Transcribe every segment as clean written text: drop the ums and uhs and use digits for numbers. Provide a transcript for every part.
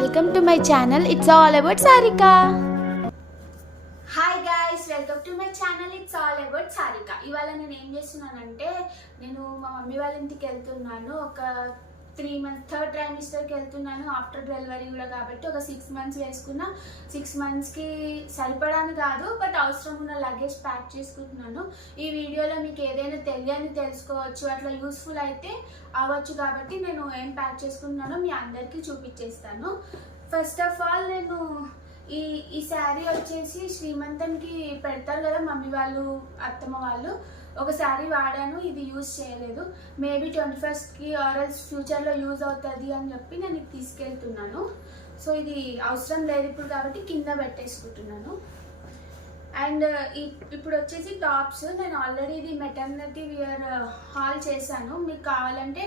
Welcome to my channel. It's all about Sarika. Hi guys, welcome to my channel. It's all about Sarika. ఇవాళ నేను ఏం చేస్తున్నానంటే, నేను మా మమ్మీ వాళ్ళ ఇంటికి వెళ్తున్నాను. ఒక 3 months థర్డ్ ట్రైమిస్టర్కి వెళ్తున్నాను. ఆఫ్టర్ డెలివరీ కూడా కాబట్టి ఒక 6 months వేసుకున్నా. 6 monthsకి సరిపడాని కాదు, బట్ అవసరం ఉన్న లగేజ్ ప్యాక్ చేసుకుంటున్నాను. ఈ వీడియోలో మీకు ఏదైనా తెలియని తెలుసుకోవచ్చు, అట్లా యూస్ఫుల్ అయితే అవ్వచ్చు కాబట్టి నేను ఏం ప్యాక్ చేసుకుంటున్నానో మీ అందరికీ చూపించేస్తాను. ఫస్ట్ ఆఫ్ ఆల్ నేను ఈ శారీ వచ్చేసి శ్రీమంతంకి పెడతారు కదా మమ్మీ వాళ్ళు, అత్తమ్మ వాళ్ళు. ఒక శారీ వాడాను, ఇది యూజ్ చేయలేదు. మేబీ 21st ఆర్ఎల్స్ ఫ్యూచర్లో యూజ్ అవుతుంది అని చెప్పి నేను ఇది తీసుకెళ్తున్నాను. సో ఇది అవసరం లేదు ఇప్పుడు కాబట్టి కింద పెట్టేసుకుంటున్నాను. అండ్ ఇప్పుడు వచ్చేసి టాప్స్. నేను ఆల్రెడీ ఇది మెటర్నిటీ వియర్ హాల్ చేశాను. మీకు కావాలంటే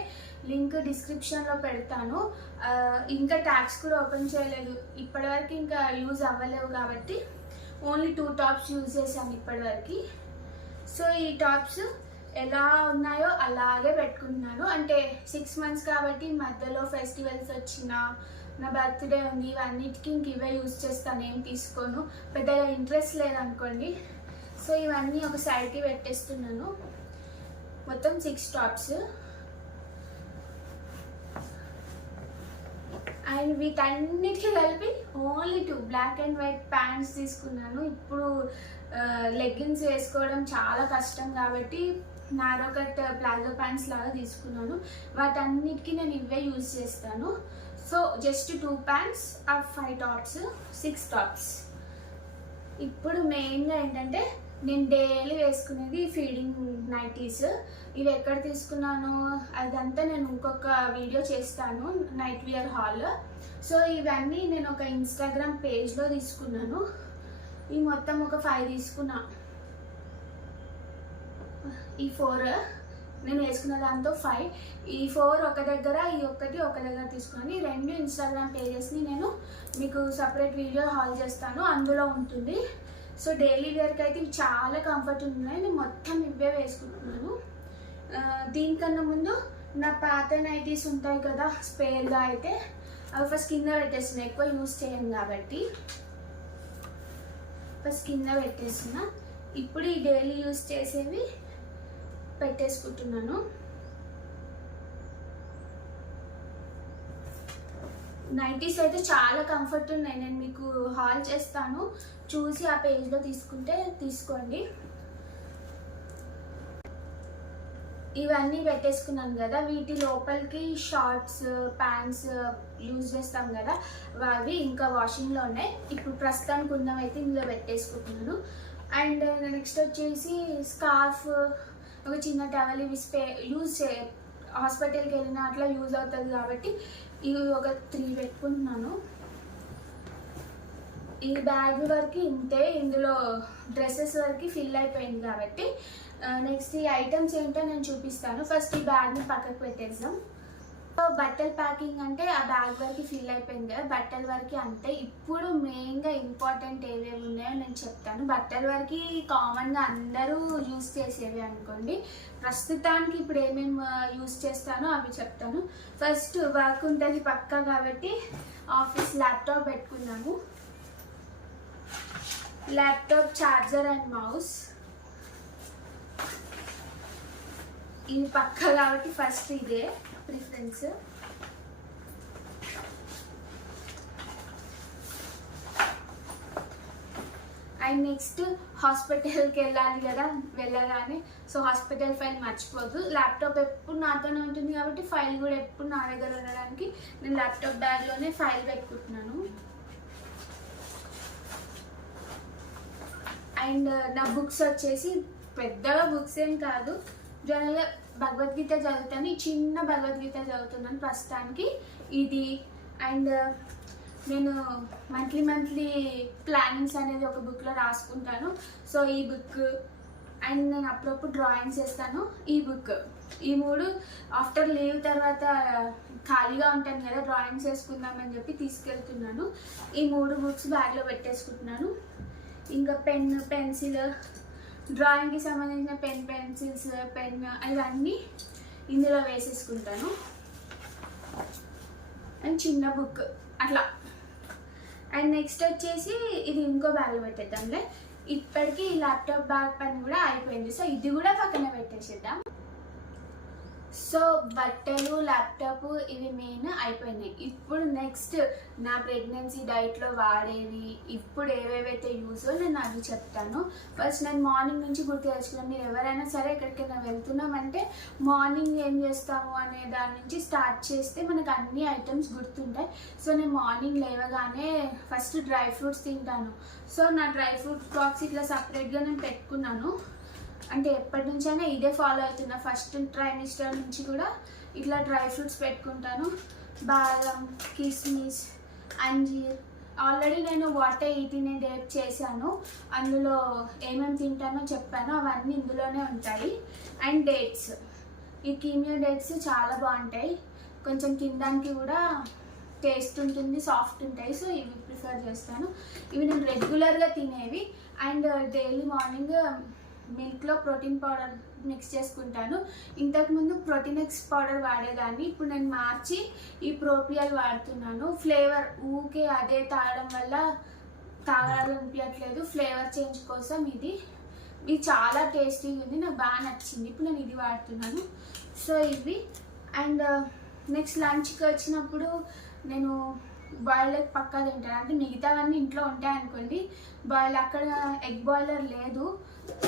లింక్ డిస్క్రిప్షన్లో పెడతాను. ఇంకా ట్యాగ్స్ కూడా ఓపెన్ చేయలేదు ఇప్పటివరకు, ఇంకా యూజ్ అవ్వలేవు కాబట్టి ఓన్లీ 2 టాప్స్ యూజ్ చేశాను ఇప్పటివరకు. సో ఈ టాప్స్ ఎలా ఉన్నాయో అలాగే పెట్టుకుంటున్నాను. అంటే 6 months కాబట్టి మధ్యలో ఫెస్టివల్స్ వచ్చినా, నా బర్త్డే ఉంది, ఇవన్నిటికీ ఇంక ఇవే యూజ్ చేస్తాను, ఏం తీసుకోను. పెద్దగా ఇంట్రెస్ట్ లేదనుకోండి. సో ఇవన్నీ ఒక సైడ్కి పెట్టేస్తున్నాను. మొత్తం 6 టాప్స్. అండ్ వీటన్నిటికీ కలిపి only 2 black and white pants తీసుకున్నాను. ఇప్పుడు లెగ్గిన్స్ వేసుకోవడం చాలా కష్టం కాబట్టి నారో కట్ ప్లాజో ప్యాంట్స్ లాగా తీసుకున్నాను. వాటన్నిటికీ నేను ఇవే యూజ్ చేస్తాను. So just 2 pants or 5 tops, 6 tops. ఇప్పుడు మెయిన్గా ఏంటంటే నేను డైలీ వేసుకునేది ఫీడింగ్ నైటీస్. ఇవి ఎక్కడ తీసుకున్నాను అదంతా నేను ఇంకొక వీడియో చేస్తాను, నైట్ వియర్ హాల్. సో ఇవన్నీ నేను ఒక ఇన్స్టాగ్రామ్ పేజ్లో తీసుకున్నాను. ఈ మొత్తం ఒక 5 తీసుకున్నా. ఈ 4 నేను వేసుకున్న దాంతో 5, ఈ 4 ఒక దగ్గర, ఈ ఒక్కటి ఒక దగ్గర తీసుకున్నాను. ఈ 2 ఇన్స్టాగ్రామ్ పేజెస్ని నేను మీకు సపరేట్ వీడియో హాల్ చేస్తాను, అందులో ఉంటుంది. సో డైలీ వేర్కి అయితే ఇవి చాలా కంఫర్ట్ ఉన్నాయి. నేను మొత్తం ఇవే వేసుకుంటున్నాను. దీనికన్నా ముందు నా పాత నైటీస్ ఉంటాయి కదా స్పేర్గా, అయితే అవి ఫస్ట్ కింద పెట్టేస్తున్నాయి, ఎక్కువ యూజ్ చేయను కాబట్టి ఫస్ట్ కింద పెట్టేస్తున్నా. ఇప్పుడు ఈ డైలీ యూజ్ చేసేవి పెట్టేసుకుంటున్నాను. నైటీస్ అయితే చాలా కంఫర్ట్ ఉన్నాయి. నేను మీకు హాల్ చేస్తాను, చూసి ఆ పేజ్లో తీసుకుంటే తీసుకోండి. ఇవన్నీ పెట్టేసుకున్నాను కదా, వీటి లోపలికి షార్ట్స్, ప్యాంట్స్ యూజ్ చేస్తాం కదా, అవి ఇంకా వాషింగ్లో ఉన్నాయి. ఇప్పుడు ప్రస్తుతానికి ఉన్నవైతే ఇందులో పెట్టేసుకుంటున్నాను. అండ్ నెక్స్ట్ వచ్చేసి స్కార్ఫ్, ఒక చిన్న టవల్, ఇవి హాస్పిటల్కి వెళ్ళిన అట్లా యూజ్ అవుతుంది కాబట్టి ఇవి ఒక 3 పెట్టుకుంటున్నాను. ఈ బ్యాగ్ వరకు ఇంతే, ఇందులో డ్రెస్సెస్ వరకు ఫిల్ అయిపోయింది కాబట్టి నెక్స్ట్ ఈ ఐటమ్స్ ఏంటో నేను చూపిస్తాను. ఫస్ట్ ఈ బ్యాగ్ని పక్కకు పెట్టేద్దాం. బట్టల ప్యాకింగ్ అంటే ఆ బ్యాగ్ వరకు ఫిల్ అయిపోయింది కదా, బట్టల వరకు అంతే. ఇప్పుడు మెయిన్గా ఇంపార్టెంట్ ఏవేవి ఉన్నాయో నేను చెప్తాను. బట్టల వరకు కామన్గా అందరూ యూజ్ చేసేవి అనుకోండి. ప్రస్తుతానికి ఇప్పుడు ఏమేమి యూజ్ చేస్తానో అవి చెప్తాను. ఫస్ట్ వర్క్ ఉంటుంది పక్కా కాబట్టి ఆఫీస్ ల్యాప్టాప్ పెట్టుకున్నాము. ల్యాప్టాప్ ఛార్జర్ అండ్ మౌస్ ఇవి పక్కా కాబట్టి ఫస్ట్ ఇదే ప్రిఫరెన్స్. అండ్ నెక్స్ట్ హాస్పిటల్కి వెళ్ళాలి కదా వెళ్ళగానే, సో హాస్పిటల్ ఫైల్ మర్చిపోదు. ల్యాప్టాప్ ఎప్పుడు నాతోనే ఉంటుంది కాబట్టి ఫైల్ కూడా ఎప్పుడు నా దగ్గర ఉండడానికి నేను ల్యాప్టాప్ బ్యాగ్లోనే ఫైల్ పెట్టుకుంటున్నాను. అండ్ నా బుక్స్ వచ్చేసి పెద్దగా బుక్స్ ఏం కాదు, జనరల్గా భగవద్గీత చదువుతాను. ఈ చిన్న భగవద్గీత చదువుతున్నాను ప్రస్తుతానికి ఇది. అండ్ నేను మంత్లీ ప్లానింగ్స్ అనేది ఒక బుక్లో రాసుకుంటాను. సో ఈ బుక్, అండ్ నేను అప్పుడప్పుడు డ్రాయింగ్స్ చేస్తాను. ఈ బుక్, ఈ 3 ఆఫ్టర్ లీవ్ తర్వాత ఖాళీగా ఉంటాను కదా, డ్రాయింగ్స్ వేసుకుందామని చెప్పి తీసుకెళ్తున్నాను. ఈ 3 బుక్స్ బ్యాగ్లో పెట్టేసుకుంటున్నాను. ఇంకా పెన్, పెన్సిల్, డ్రాయింగ్కి సంబంధించిన పెన్సిల్స్, పెన్ ఇవన్నీ ఇందులో వేసేసుకుంటాను. అండ్ చిన్న బుక్ అట్లా. అండ్ నెక్స్ట్ వచ్చేసి ఇది ఇంకో బ్యాగ్లో పెట్టేద్దాంలే. ఇప్పటికీ ఈ ల్యాప్టాప్ బ్యాగ్ పని కూడా అయిపోయింది. సో ఇది కూడా పక్కన పెట్టేసేద్దాం. సో బట్టలు, ల్యాప్టాప్ ఇవి మెయిన్ అయిపోయినాయి. ఇప్పుడు నెక్స్ట్ నా ప్రెగ్నెన్సీ డైట్లో వాడేవి, ఇప్పుడు ఏవేవైతే యూజో నేను అవి చెప్తాను. ఫస్ట్ నేను మార్నింగ్ నుంచి గుర్తు తెచ్చుకున్నాను. మీరు ఎవరైనా సరే ఎక్కడికైనా వెళ్తున్నామంటే మార్నింగ్ ఏం చేస్తాము అనే దాని నుంచి స్టార్ట్ చేస్తే మనకు అన్ని ఐటమ్స్ గుర్తుంటాయి. సో నేను మార్నింగ్ లేవగానే ఫస్ట్ డ్రై ఫ్రూట్స్ తింటాను. సో నా డ్రై ఫ్రూట్స్ బాక్స్ ఇట్లా సపరేట్గా నేను పెట్టుకున్నాను. అంటే ఎప్పటి నుంచైనా ఇదే ఫాలో అవుతున్నా. ఫస్ట్ ట్రైమిస్టర్ నుంచి కూడా ఇట్లా డ్రై ఫ్రూట్స్ పెట్టుకుంటాను. బాదం, కిస్మిస్, అంజీర్. ఆల్రెడీ నేను వాట్ ఈటింగ్ ఏ డేట్ చేశాను. అందులో ఏమేమి తింటానో చెప్పాను, అవన్నీ ఇందులోనే ఉంటాయి. అండ్ డేట్స్, ఈ కీమియో డేట్స్ చాలా బాగుంటాయి. కొంచెం తినడానికి కూడా టేస్ట్ ఉంటుంది, సాఫ్ట్ ఉంటాయి. సో ఇవి ప్రిఫర్ చేస్తాను. ఇవి నేను రెగ్యులర్గా తినేవి. అండ్ డైలీ మార్నింగ్ మిల్క్లో ప్రోటీన్ పౌడర్ మిక్స్ చేసుకుంటాను. ఇంతకుముందు ప్రోటీనెక్స్ పౌడర్ వాడేదాన్ని, ఇప్పుడు నేను మార్చి ఈ ప్రోపియల్ వాడుతున్నాను. ఫ్లేవర్ ఊకే అదే తాగడం వల్ల తాగాలనిపించట్లేదు. ఫ్లేవర్ చేంజ్ కోసం ఇది చాలా టేస్టీగా ఉంది, నాకు బాగా నచ్చింది. ఇప్పుడు నేను ఇది వాడుతున్నాను. సో ఇవి. అండ్ నెక్స్ట్ లంచ్కి వచ్చినప్పుడు నేను బాయిల్ ఎగ్ పక్కా తింటాను. అంటే మిగతావన్నీ ఇంట్లో ఉంటాయి అనుకోండి, బాయిల్ అక్కడ ఎగ్ బాయిలర్ లేదు.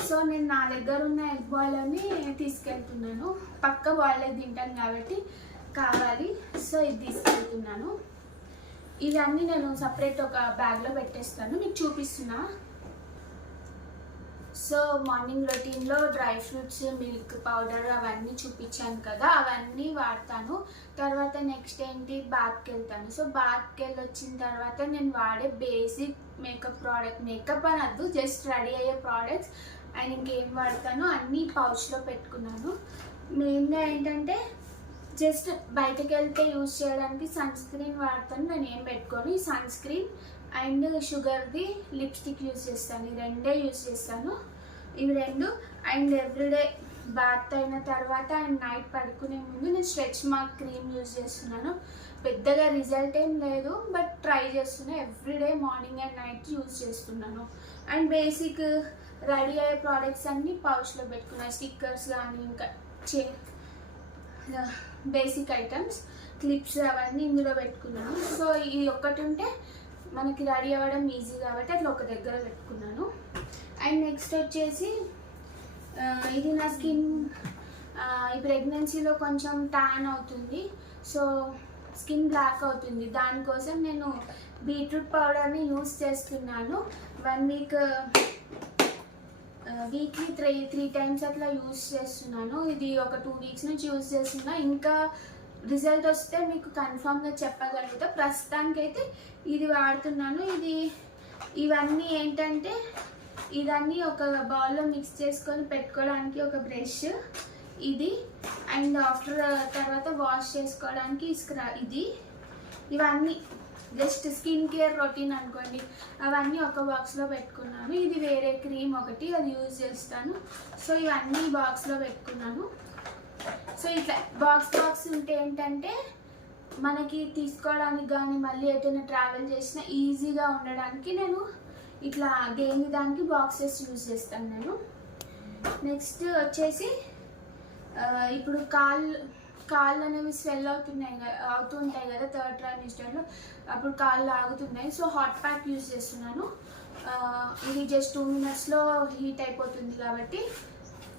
సో నేను నా దగ్గర ఉన్న ఎగ్ బాయిలర్ని తీసుకెళ్తున్నాను. పక్క బాయిల్ ఎగ్ తింటాను కాబట్టి కావాలి. సో ఇది తీసుకెళ్తున్నాను. ఇవన్నీ నేను సపరేట్ ఒక బ్యాగ్లో పెట్టేస్తాను, మీకు చూపిస్తున్నా. సో మార్నింగ్ రొటీన్లో డ్రై ఫ్రూట్స్, మిల్క్ పౌడర్ అవన్నీ చూపించాను కదా, అవన్నీ వాడతాను. తర్వాత నెక్స్ట్ ఏంటి, బాత్కి వెళ్తాను. సో బాత్కి వెళ్ళి వచ్చిన తర్వాత నేను వాడే బేసిక్ మేకప్ ప్రోడక్ట్, మేకప్ అనద్దు, జస్ట్ రెడీ అయ్యే ప్రోడక్ట్స్ అండ్ ఇంకేం వాడతాను అన్నీ పౌచ్లో పెట్టుకున్నాను. మెయిన్గా ఏంటంటే జస్ట్ బయటకు వెళ్తే యూజ్ చేయడానికి సన్ స్క్రీన్ వాడతాను. నేను ఏం పెట్టుకొని సన్ స్క్రీన్ అండ్ షుగర్ది లిప్స్టిక్ యూజ్ చేస్తాను. ఈ రెండే యూజ్ చేస్తాను, ఇవి రెండు. అండ్ ఎవ్రీడే బాత్ అయిన తర్వాత అండ్ నైట్ పడుకునే ముందు నేను స్ట్రెచ్ మార్క్ క్రీమ్ యూజ్ చేస్తున్నాను. పెద్దగా రిజల్ట్ ఏం లేదు, బట్ ట్రై చేస్తున్నాను. Everyday morning and night use చేస్తున్నాను. అండ్ బేసిక్ రెడీ అయ్యే ప్రోడక్ట్స్ అన్నీ పౌచ్లో పెట్టుకున్నాను. స్టిక్కర్స్ కానీ ఇంకా బేసిక్ ఐటమ్స్, క్లిప్స్ అవన్నీ ఇందులో పెట్టుకున్నాను. సో ఇది ఒక్కటి ఉంటే మనకి రెడీ అవ్వడం ఈజీ కాబట్టి అట్లా ఒక దగ్గర పెట్టుకున్నాను. అండ్ నెక్స్ట్ వచ్చేసి ఇది నా స్కిన్ ఈ ప్రెగ్నెన్సీలో కొంచెం ట్యాన్ అవుతుంది. సో స్కిన్ బ్లాక్ అవుతుంది. దానికోసం నేను బీట్రూట్ పౌడర్ని యూస్ చేస్తున్నాను. 1 వీక్ వీక్లీ 3 టైమ్స్ అట్లా యూస్ చేస్తున్నాను. ఇది ఒక 2 వీక్స్ నుంచి యూస్ చేస్తున్నా. ఇంకా రిజల్ట్ వస్తే మీకు కన్ఫామ్గా చెప్పగలుగుతా. ప్రస్తుతానికైతే ఇది వాడుతున్నాను. ఇవన్నీ ఏంటంటే ఇవన్నీ ఒక బౌల్లో మిక్స్ చేసుకొని పెట్టుకోవడానికి ఒక బ్రష్ ఇది, అండ్ ఆఫ్టర్ తర్వాత వాష్ చేసుకోవడానికి ఇది. ఇవన్నీ జస్ట్ స్కిన్ కేర్ రొటీన్ అనుకోండి. అవన్నీ ఒక బాక్స్లో పెట్టుకున్నాను. ఇది వేరే క్రీమ్ ఒకటి, అది యూజ్ చేస్తాను. సో ఇవన్నీ బాక్స్లో పెట్టుకున్నాను. సో ఇట్లా బాక్స్ ఉంటే ఏంటంటే మనకి తీసుకోవడానికి కానీ మళ్ళీ ఎటైనా ట్రావెల్ చేసినా ఈజీగా ఉండడానికి నేను ఇట్లా దేని దానికి బాక్సెస్ యూజ్ చేస్తాను నేను. నెక్స్ట్ వచ్చేసి ఇప్పుడు కాళ్ళు అనేవి స్వెల్ అవుతుంటాయి కదా 3rd ట్రైమిస్టర్లో, అప్పుడు కాళ్ళు ఆగుతున్నాయి. సో హాట్ ప్యాక్ యూజ్ చేస్తున్నాను. ఇది జస్ట్ 2 మినిట్స్లో హీట్ అయిపోతుంది కాబట్టి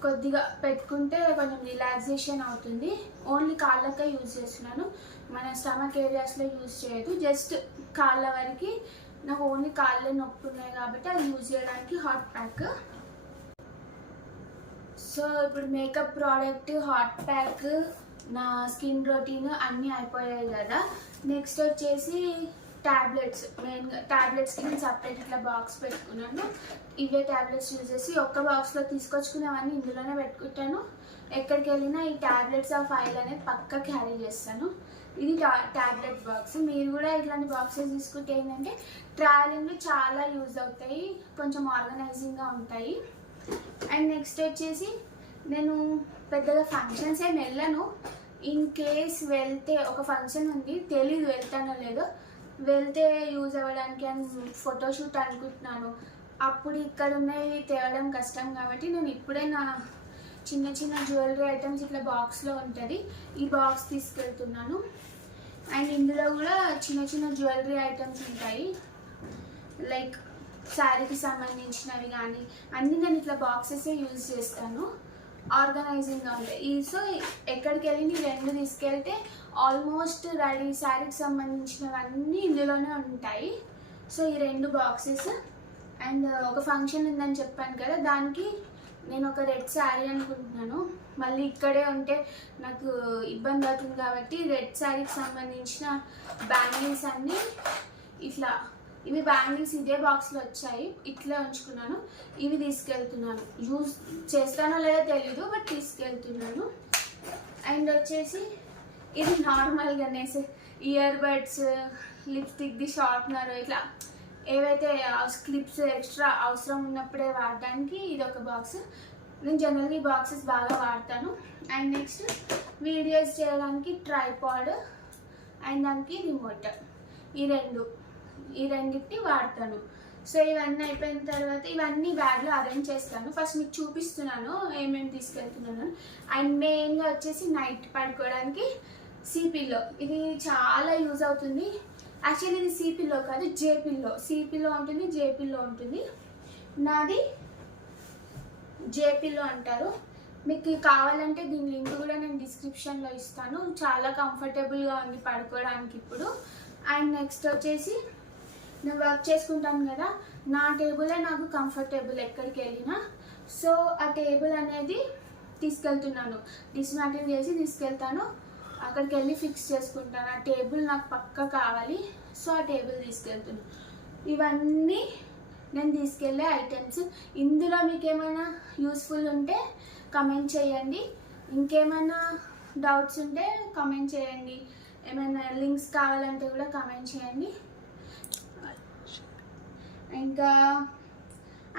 కొద్దిగా పెట్టుకుంటే కొంచెం రిలాక్సేషన్ అవుతుంది. ఓన్లీ కాళ్ళకే యూజ్ చేస్తున్నాను, మన స్టమక్ ఏరియాస్లో యూజ్ చేయదు. జస్ట్ కాళ్ళ వరకు నాకు ఓన్లీ కాళ్ళే నొప్పి ఉన్నాయి కాబట్టి అది యూజ్ చేయడానికి హాట్ ప్యాక్. సో ఇప్పుడు మేకప్ ప్రోడక్ట్, హాట్ ప్యాక్, నా స్కిన్ రొటీన్ అన్నీ అయిపోయాయి కదా. నెక్స్ట్ వచ్చేసి ట్యాబ్లెట్స్. మెయిన్గా ట్యాబ్లెట్స్కి నేను సపరేట్ ఇట్లా బాక్స్ పెట్టుకున్నాను. ఇవే ట్యాబ్లెట్స్ యూజ్ చేసి ఒక్క బాక్స్లో తీసుకొచ్చుకునేవన్నీ ఇందులోనే పెట్టుకుంటాను. ఎక్కడికి వెళ్ళినా ఈ ట్యాబ్లెట్స్ ఆ ఫైల్ అనేది పక్కా క్యారీ చేస్తాను. ఇది ట్యాబ్లెట్ బాక్స్. మీరు కూడా ఇట్లాంటి బాక్సెస్ తీసుకుంటే ఏంటంటే ట్రావెలింగ్లో చాలా యూజ్ అవుతాయి, కొంచెం ఆర్గనైజింగ్గా ఉంటాయి. అండ్ నెక్స్ట్ వచ్చేసి నేను పెద్దగా ఫంక్షన్స్ ఏమి వెళ్ళను, ఇన్ కేస్ వెళ్తే ఒక ఫంక్షన్ ఉంది, తెలీదు వెళ్తానో లేదో, వెళ్తే యూజ్ అవ్వడానికి అని ఫోటోషూట్ అనుకుంటున్నాను. అప్పుడు ఇక్కడ ఉన్నవి తేవడం కష్టం కాబట్టి నేను ఇప్పుడే నా చిన్న చిన్న జ్యువెలరీ ఐటమ్స్ ఇట్లా బాక్స్లో ఉంటుంది, ఈ బాక్స్ తీసుకెళ్తున్నాను. అండ్ ఇందులో కూడా చిన్న చిన్న జ్యువెలరీ ఐటమ్స్ ఉంటాయి, లైక్ శారీకి సంబంధించినవి కానీ అన్నీ నేను ఇట్లా బాక్సెసే యూజ్ చేస్తాను, ఆర్గనైజింగ్గా ఉంటాయి. సో ఎక్కడికి వెళ్ళి ఈ 2 తీసుకెళ్తే ఆల్మోస్ట్ రెడీ శారీకి సంబంధించినవన్నీ ఇందులోనే ఉంటాయి. సో ఈ 2 బాక్సెస్. అండ్ ఒక ఫంక్షన్ ఉందని చెప్పాను కదా, దానికి నేను ఒక రెడ్ శారీ అనుకుంటున్నాను. మళ్ళీ ఇక్కడే ఉంటే నాకు ఇబ్బంది అవుతుంది కాబట్టి రెడ్ శారీకి సంబంధించిన బ్యాంగిల్స్ అన్నీ ఇట్లా, ఇవి బ్యాంగిల్స్ ఇదే బాక్స్లో వచ్చాయి, ఇట్లా ఉంచుకున్నాను. ఇవి తీసుకెళ్తున్నాను, యూజ్ చేస్తానో లేదో తెలీదు, బట్ తీసుకెళ్తున్నాను. అండ్ వచ్చేసి ఇది నార్మల్గానే ఇయర్ బడ్స్, లిప్స్టిక్ది షార్ప్నర్, ఇట్లా ఏవైతే క్లిప్స్ ఎక్స్ట్రా అవసరం ఉన్నప్పుడే వాడడానికి ఇది ఒక బాక్స్. నేను జనరల్గా ఈ బాక్సెస్ బాగా వాడతాను. అండ్ నెక్స్ట్ వీడియోస్ చేయడానికి ట్రైపాడ్ అండ్ దానికి రిమోట్, ఈ రెండింటిని వాడతాను. సో ఇవన్నీ అయిపోయిన తర్వాత ఇవన్నీ బ్యాగ్లో అరేంజ్ చేస్తాను. ఫస్ట్ మీకు చూపిస్తున్నాను ఏమేమి తీసుకెళ్తున్నాను. అండ్ మెయిన్గా వచ్చేసి నైట్ పడుకోవడానికి సీ పిల్లో, ఇది చాలా యూజ్ అవుతుంది. యాక్చువల్లీ ఇది సీ పిల్లో కాదు, జే పిల్లో. సీ పిల్లో ఉంటుంది, జే పిల్లో ఉంటుంది. నాది జే పిల్లో అంటారు. మీకు కావాలంటే దీని లింక్ కూడా నేను డిస్క్రిప్షన్లో ఇస్తాను. చాలా కంఫర్టబుల్గా ఉంది పడుకోవడానికి ఇప్పుడు. అండ్ నెక్స్ట్ వచ్చేసి నేను వర్క్ చేసుకుంటాను కదా, నా టేబులే నాకు కంఫర్టబుల్ ఎక్కడికి వెళ్ళినా. సో ఆ టేబుల్ అనేది తీసుకెళ్తున్నాను, డిస్మాంటిల్ చేసి తీసుకెళ్తాను, అక్కడికి వెళ్ళి ఫిక్స్ చేసుకుంటాను. ఆ టేబుల్ నాకు పక్కా కావాలి, సో ఆ టేబుల్ తీసుకెళ్తున్నాను. ఇవన్నీ నేను తీసుకెళ్ళే ఐటమ్స్. ఇందులో మీకు ఏమైనా యూస్ఫుల్ ఉంటే కమెంట్ చేయండి, ఇంకేమైనా డౌట్స్ ఉంటే కమెంట్ చేయండి, ఏమైనా లింక్స్ కావాలంటే కూడా కమెంట్ చేయండి. ఇంకా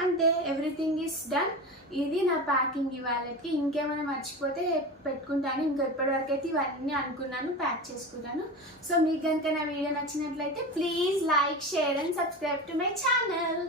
అంతే, ఎవ్రీథింగ్ ఈస్ డన్. ఇది నా ప్యాకింగ్ ఇవాళకి. ఇంకేమైనా మర్చిపోతే పెట్టుకుంటాను. ఇంకా ఇప్పటివరకు అయితే ఇవన్నీ అనుకున్నాను, ప్యాక్ చేసుకున్నాను. సో మీకు కనుక నా వీడియో నచ్చినట్లయితే please like, share and subscribe to my channel.